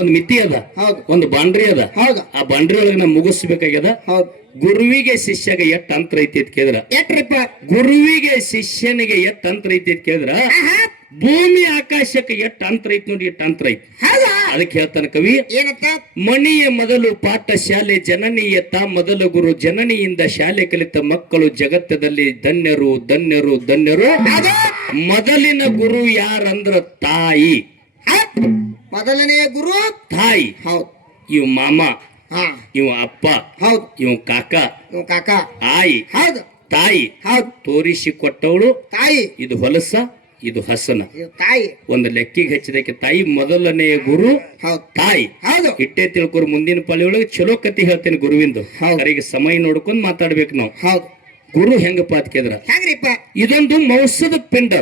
ಒಂದು ಮಿತಿ ಅದ, ಹೌದು. ಒಂದು ಬಾಂಡ್ರಿ ಅದ. ಹೌದು. ಆ ಬಾಂಡ್ರಿ ಒಳಗೆ ನಾ ಮುಗಿಸ್ಬೇಕಾಗ್ಯದ. ಹೌದು. ಗುರುವಿಗೆ ಶಿಷ್ಯಗ ಎಟ್ ಅಂತರ ಐತಿ ಅಂತ ಕೇಳಿದ್ರ, ಎಟ್ರಿಪ್ಪ ಗುರುವಿಗೆ ಶಿಷ್ಯನಿಗೆ ಎಟ್ ಅಂತರ ಐತಿ ಅಂತ ಕೇಳಿದ್ರ, ಭೂಮಿ ಆಕಾಶಕ್ಕೆ ಎಟ್ ಅಂತರ ಐತಿ ನೋಡಿ, ಎಟ್ ಅಂತರ ಐತಿ. ಅದಕ್ಕೆ ಹೇಳ್ತಾನ ಕವಿ, ಏನಂತ? ಮಣಿಯ ಮೊದಲು ಪಾಠಶಾಲೆ ಜನನೀಯ ತಾ ಮೊದಲು ಗುರು, ಜನನಿಯಿಂದ ಶಾಲೆ ಕಲಿತ ಮಕ್ಕಳು ಜಗತ್ತದಲ್ಲಿ ಧನ್ಯರು ಧನ್ಯರು ಧನ್ಯರು. ಮೊದಲಿನ ಗುರು ಯಾರಂದ್ರ ತಾಯಿ. ಮೊದಲನೆಯ ಗುರು ತಾಯಿ. ಹೌದು. ಇವ್ ಮಾಮ, ಇವ ಅಪ್ಪ, ಹೌದು. ಇವ್ ಕಾಕ, ಕಾಕ, ಆಯಿ. ಹೌದು. ತಾಯಿ. ಹೌದು. ತೋರಿಸಿ ಕೊಟ್ಟವಳು ತಾಯಿ. ಇದು ಹೊಲಸ, ಇದು ಹಸನ. ತಾಯಿ ಒಂದು ಲೆಕ್ಕಿಗೆ ಹಚ್ಚಿದಕ್ಕೆ ತಾಯಿ ಮೊದಲನೆಯ ಗುರು. ಹೌದು. ತಾಯಿ. ಹೌದು. ಇಟ್ಟೆ ತಿಳ್ಕೊರು. ಮುಂದಿನ ಪಾಳಿ ಒಳಗೆ ಚಲೋ ಕತಿ ಹೇಳ್ತೇನೆ ಗುರುವಿಂದು. ಈಗ ಸಮಯ ನೋಡ್ಕೊಂಡ್ ಮಾತಾಡ್ಬೇಕು ನಾವು. ಹೌದು. ಗುರು ಹೆಂಗಪ್ಪ ಅಂತ ಕೇಳಿದ್ರ, ಹೆಂಗ್ರಿಪ್ಪ? ಇದೊಂದು ಮೌಸದ ಪಿಂಡ.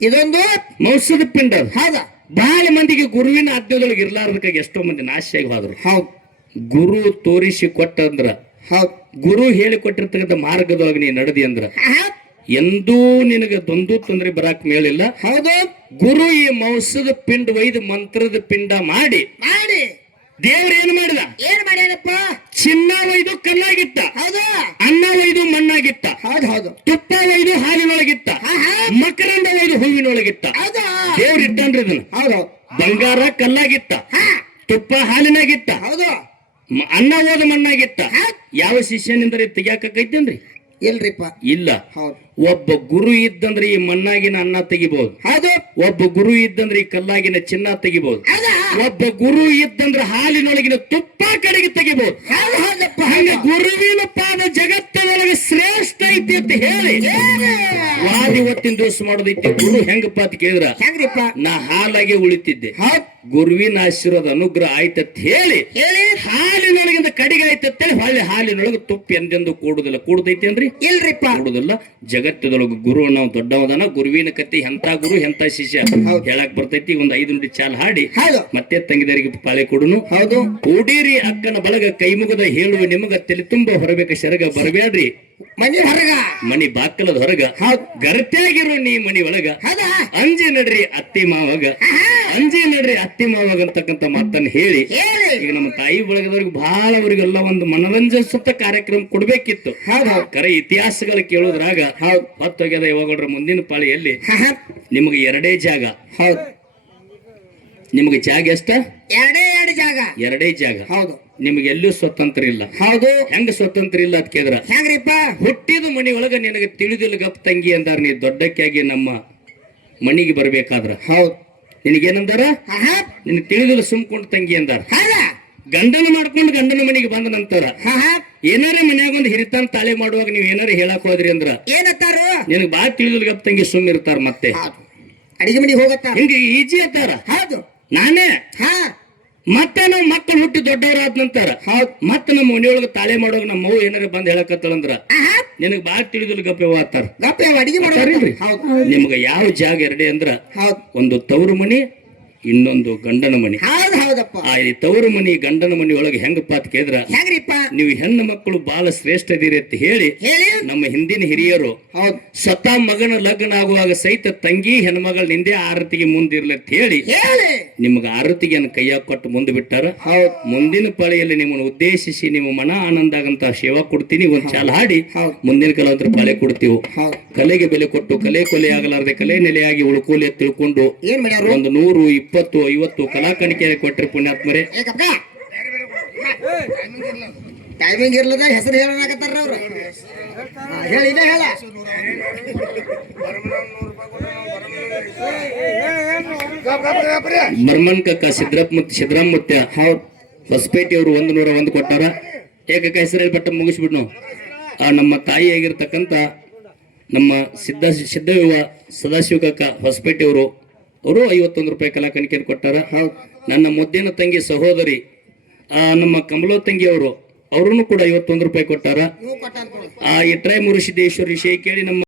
ಇದೊಂದು ಮೌಸದ ಪಿಂಡ. ಹೌದಾ? ಬಹಳ ಮಂದಿಗೆ ಗುರುವಿನ ಆಜ್ಞೆದೊಳಗೆ ಇರ್ಲಾರ್ದಕ್ಕಾಗಿ ಎಷ್ಟೋ ಮಂದಿ ನಾಶಿಯಾಗಿ ಹೋದ್ರು. ಹೌದು. ಗುರು ತೋರಿಸಿ ಕೊಟ್ಟ ಅಂದ್ರ, ಹೌದು, ಗುರು ಹೇಳಿಕೊಟ್ಟಿರ್ತಕ್ಕಂಥ ಮಾರ್ಗದೊಳಗೆ ನೀ ನಡೆದಿ ಅಂದ್ರ ಎಂದೂ ನಿನಗೆ ದೊಂದು ತೊಂದರೆ ಬರಾಕ್ ಮೇಲಿಲ್ಲ. ಹೌದು. ಗುರು ಈ ಮೌಸದ ಪಿಂಡ ಒಯ್ದು ಮಂತ್ರದ ಪಿಂಡ ಮಾಡಿ ಮಾಡಿ ದೇವ್ರ ಏನ್ ಮಾಡಿದ? ಏನ್ ಮಾಡ್ಯಾರಪ್ಪ? ಚಿನ್ನ ಒಯ್ದು ಕಲ್ಲಾಗಿತ್ತ, ಹೌದು. ಅನ್ನ ಒಯ್ದು ಮಣ್ಣಾಗಿತ್ತ, ಹೌದು. ಹೌದು. ತುಪ್ಪ ಒಯ್ದು ಹಾಲಿನೊಳಗಿತ್ತ, ಮಕರಂದ ಒಯ್ದು ಹೂವಿನೊಳಗಿತ್ತ. ಹೌದು. ದೇವ್ರ ಇಟ್ಟನ್ರಿ ಇದನ್ನ. ಹೌದು. ಬಂಗಾರ ಕಲ್ಲಾಗಿತ್ತ, ತುಪ್ಪ ಹಾಲಿನಾಗಿತ್ತ, ಹೌದು. ಅನ್ನ ಓದ ಮಣ್ಣಾಗಿತ್ತ. ಯಾವ ಶಿಷ್ಯನಿಂದ ತೆಗಿಯಾಕೈತೇನ್ರಿ? ಇಲ್ರಿಪ್ಪ. ಇಲ್ಲ. ಹೌದು. ಒಬ್ಬ ಗುರು ಇದ್ದಂದ್ರೆ ಈ ಮಣ್ಣಾಗಿನ ಅನ್ನ ತೆಗಿಬಹುದು. ಹೌದು. ಒಬ್ಬ ಗುರು ಇದ್ದಂದ್ರೆ ಈ ಕಲ್ಲಾಗಿನ ಚಿನ್ನ ತೆಗಿಬಹುದು. ಒಬ್ಬ ಗುರು ಇದ್ದಂದ್ರೆ ಹಾಲಿನೊಳಗಿನ ತುಪ್ಪ ಕಡೆಗೆ ತೆಗಿಬಹುದು. ಹಂಗ ಗುರುವಿನ ಪಾದ ಜಗತ್ತಿನೊಳಗೆ ಶ್ರೇಷ್ಠ ಐತಿ ಅಂತ ಹೇಳಿ ವಾದ ಇವತ್ತಿನ ದಿವಸ ಮಾಡೋದೈತಿ. ಗುರು ಹೆಂಗಪ್ಪ ಅಂತ ಕೇಳಿದ್ರ, ಹೆಂಗ್ರಿಪ್ಪ? ನಾ ಹಾಲಾಗೆ ಉಳಿತಿದ್ದೆ, ಗುರುವಿನ ಆಶೀರ್ವಾದ ಅನುಗ್ರಹ ಆಯ್ತತ್ ಹೇಳಿ ಹಾಲಿನೊಳಗಿಂದ ಕಡಿಗೆ ಆಯ್ತತ್ತೇಳಿ ಹೊಳ್ಳಿ ಹಾಲಿನೊಳಗೆ ತುಪ್ಪ ಎಂದೆಂದು ಕೂಡುದಿಲ್ಲ. ಕೂಡುದೈತಿ ಅಂದ್ರಿ? ಇಲ್ರಿಪ್ಪ, ಕೂಡುದಿಲ್ಲ. ಜಗತ್ತದೊಳಗೆ ಗುರು ನಾವು ದೊಡ್ಡವದನ. ಗುರುವಿನ ಕತ್ತಿ ಎಂತ ಗುರು ಎಂತ ಶಿಷ್ಯ ಹೇಳಕ್ ಬರ್ತೈತಿ. ಒಂದು 5 ನುಡಿ ಚಾಲ್ ಹಾಡಿ ಮತ್ತೆ ತಂಗಿದರಿಗೆ ಪಾಳೆ ಕೊಡುನು. ಹೌದು. ಕೂಡಿರಿ ಅಕ್ಕನ ಬಳಗ ಕೈ ಮುಗದ ಹೇಳುವ ನಿಮಗ ತಲೆ ತುಂಬ ಹೊರಬೇಕ ಶರಗ ಬರಬ್ಯಾಡ್ರಿ ಮನಿ ಹೊರಗ, ಮನಿ ಬಾಕಲದ ಹೊರಗ. ಗರತ್ಯಾಗಿರೋ ನೀ ಮನಿ ಒಳಗ, ಅಂಜಿ ನಡ್ರಿ ಅತ್ತಿ ಮಾವಾಗ, ಅಂಜಿ ನಡ್ರಿ ಅತ್ತಿ ಮಾವಾಗ ಅಂತಕ್ಕಂಥ ಮಾತನ್ನ ಹೇಳಿ ಈಗ ನಮ್ಮ ತಾಯಿ ಬಳಗದವ್ರಿಗೆ ಬಹಳ ಅವರಿಗೆಲ್ಲ ಒಂದು ಮನರಂಜಿಸುತ್ತ ಕಾರ್ಯಕ್ರಮ ಕೊಡ್ಬೇಕಿತ್ತು. ಕರೆ ಇತಿಹಾಸಗಳು ಕೇಳೋದ್ರಾಗ ಹೊತ್ತೋಗ್ಯದ. ಯಾವಾಗಳ್ರ ಮುಂದಿನ ಪಾಳಿಯಲ್ಲಿ ನಿಮಗೆ 2 ಜಾಗ. ಹೌದು. ನಿಮಗೆ ಜಾಗ ಎಷ್ಟ? 2 ಜಾಗ. 2 ಜಾಗ. ಹೌದು. ನಿಮಗೆ ಎಲ್ಲೂ ಸ್ವತಂತ್ರ ಇಲ್ಲ. ಹೌದು. ಹೆಂಗ ಸ್ವತಂತ್ರ ಇಲ್ಲ ಅಂತ ಕೇಳಿದ್ರ, ಹೆಂಗ್ರಿಪ್ಪ? ಹುಟ್ಟಿದ ಮನಿ ಒಳಗ ನಿನಗೆ ತಿಳಿದಿಲ್ಲ ಗಪ್ ತಂಗಿ ಅಂದಾರ. ನೀ ದೊಡ್ಡಕ್ಕಾಗಿ ನಮ್ಮ ಮನಿಗೆ ಬರ್ಬೇಕಾದ್ರ ಹೌದು ನಿನಗೇನಂದಾರ? ನಿನಗೆ ತಿಳಿದಿಲ್ಲ ಸುಮ್ಕೊಂಡು ತಂಗಿ ಅಂದಾರ. ಗಂಡನ ಮಾಡ್ಕೊಂಡು ಗಂಡನ ಮನಿಗೆ ಬಂದ ನಂತರ ಏನಾರ ಮನ್ಯಾಗ ಒಂದು ಹಿರಿತಾನ ತಾಳೆ ಮಾಡುವಾಗ ನೀವ್ ಏನಾರ ಹೇಳಕ್ ಹೋದ್ರಿ ಅಂದ್ರ ಏನತ್ತಾರ? ನಿನಗ್ ಬಾಳ ತಿಳಿದಿಲ್ಲ ಗಪ್ ತಂಗಿ ಸುಮ್ ಇರ್ತಾರ. ಮತ್ತೆ ಅಡಿಗೆ ಮನಿಗೆ ಹೋಗತ್ತ ಹಿಂಗ ಈಜಿ ಅತ್ತಾರ. ಹೌದು. ನಾನೇ ಮತ್ತೆ ನಾವು ಮಕ್ಕಳು ಹುಟ್ಟಿ ದೊಡ್ಡವರಾದ ನಂತರ ಮತ್ತೆ ನಮ್ಮ ಮನೆಯೊಳಗ ತಾಳೆ ಮಾಡುವಾಗ ನಮ್ಮ ಮಗು ಏನಾರ ಬಂದ್ ಹೇಳಕತ್ತಳಂದ್ರ ನಿನಗ್ ಬಾಳ ತಿಳಿದಿಲ್ಲ ಗಪ್ಪೆ ಆತಾರ. ಅಡಿಗೆ ಮಾಡ್ತಾರಿಲ್ರಿ. ನಿಮ್ಗ ಯಾವ ಜಾಗ 2 ಅಂದ್ರ, ಒಂದು ತವರು ಮನಿ, ಇನ್ನೊಂದು ಗಂಡನ ಮನಿ. ಹೌದಪ್ಪ. ಆ ತವರು ಮನಿ ಗಂಡನ ಮನಿ ಒಳಗೆ ಹೆಂಗಪ್ಪ ಅಂತ ಕೇಳಿದ್ರ, ನೀವು ಹೆಣ್ಣು ಮಕ್ಕಳು ಬಹಳ ಶ್ರೇಷ್ಠ ಇದೀರಿ ಅಂತ ಹೇಳಿ ನಮ್ಮ ಹಿಂದಿನ ಹಿರಿಯರು ಸ್ವತಃ ಮಗನ ಲಗ್ನ ಆಗುವಾಗ ಸಹಿತ ತಂಗಿ ಹೆಣ್ಮಗಳ ನಿಂದೆ ಆರತಿಗೆ ಮುಂದಿರ್ಲಿ ಅಂತ ಹೇಳಿ ನಿಮ್ಗ ಆರತಿಗೆ ಕೈಯಾಗ ಕೊಟ್ಟು ಮುಂದೆ ಬಿಟ್ಟಾರ. ಮುಂದಿನ ಪಾಳಿಯಲ್ಲಿ ನಿಮ್ಮನ್ನು ಉದ್ದೇಶಿಸಿ ನಿಮ್ಮ ಮನ ಆನಂದ ಆಗಂತ ಸೇವಾ ಕೊಡ್ತೀನಿ. ಒಂದ್ ಚಾಲ ಹಾಡಿ ಮುಂದಿನ ಕಲಾವಂತರ ಪಾಳೆ ಕೊಡ್ತೀವಿ. ಕಲೆಗೆ ಬೆಲೆ ಕೊಟ್ಟು ಕಲೆ ಕೊಲೆ ಆಗಲಾರದೆ ಕಲೆ ನೆಲೆಯಾಗಿ ಉಳ್ಕೋಲೆ ತಿಳ್ಕೊಂಡು ಒಂದು 100, 20, 50 ಕಲಾ ಕಾಣಿಕೆ ಕೊಟ್ಟರೆ ಪುಣ್ಯಾತ್ಮರೇ. ಟೈಮಿಂಗ್ ಇರ್ಲದ ಹೆಸರು ಹೇಳನಾಕತ್ತಾರ ಅವ್ರು. ಹೇಳ ಬರ್ಮನ್ ಕಕ್ಕ ಸಿದ್ದರಾಮತ್ಯ ಹೊಸಪೇಟೆ ಅವರು 101 ಕೊಟ್ಟಾರ. ಏಕಕ ಹೆಸರಲ್ಲಿ ಪಟ್ಟ ಮುಗಿಸ್ಬಿಟ್ಟು ನಮ್ಮ ತಾಯಿ ಆಗಿರ್ತಕ್ಕಂಥ ನಮ್ಮ ಸಿದ್ಧವಿವ ಸದಾಶಿವ ಕಕ್ಕ ಹೊಸಪೇಟೆ ಅವರು 51 ರೂಪಾಯಿ ಕಲಾ ಕಾಣಿಕೆಯನ್ನು ಕೊಟ್ಟಾರ. ನನ್ನ ಮುದ್ದಿನ ತಂಗಿ ಸಹೋದರಿ ನಮ್ಮ ಕಮಲೋ ತಂಗಿ ಅವರು ಕೂಡ 51 ರೂಪಾಯಿ ಕೊಟ್ಟಾರ. ಈ ಟ್ರೈ ಮುರುಸಿದ್ದೇಶ್ವರ ವಿಷಯ ಕೇಳಿ ನಮ್ಮ